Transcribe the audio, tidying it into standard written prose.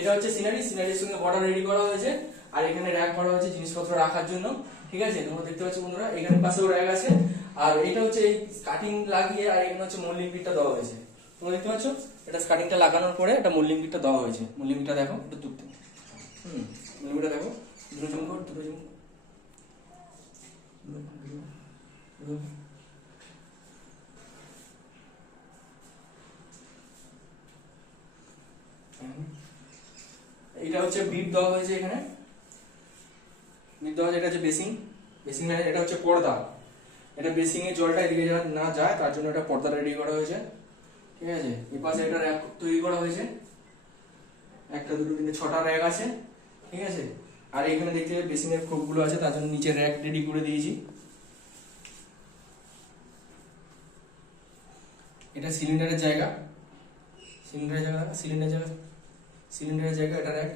এটা হচ্ছে সিনারির সঙ্গে বর্ডার রেডি করা হয়েছে। আর এখানে র‍্যাক করা হয়েছে জিনিসপত্র রাখার জন্য, ঠিক আছে। তোমরা দেখতে পাচ্ছ বন্ধুরা, এখানে পাশেও র‍্যাক আছে। আর এটা হচ্ছে এই কাটিং লাগিয়ে, আর এখানে হচ্ছে মোল্ডিং কিটটা দেওয়া হয়েছে। তোমরা দেখতে পাচ্ছ, এটা কাটিংটা লাগানোর পরে এটা মোল্ডিং কিটটা দেওয়া হয়েছে। মোল্ডিং কিটটা দেখো একটু তুলতে, মোল্ডিং কিটটা দেখো, দুটো জুম কর, দুটো জুম। এটা হচ্ছে বিট দেওয়া হয়েছে, এখানে বিট দেওয়া হয়েছে। এটা হচ্ছে বেসিং লাইন। এটা হচ্ছে পর্দা। এটা বেসিং এ জলটা এদিকে না যায় তার জন্য এটা পর্দা রেডি করা হয়েছে, ঠিক আছে। এই পাশে এটা র‍্যাক তৈরি করা হয়েছে, একটা দুটো তিনটে ছটা র‍্যাক আছে, ঠিক আছে। আর এখানে দেখতে পাচ্ছি বেসিং এর খোপ গুলো আছে, তার জন্য নিচে র‍্যাক রেডি করে দিয়েছি। এটা সিলিন্ডারের জায়গা, সিলিন্ডারের জায়গা এটা র‍্যাক।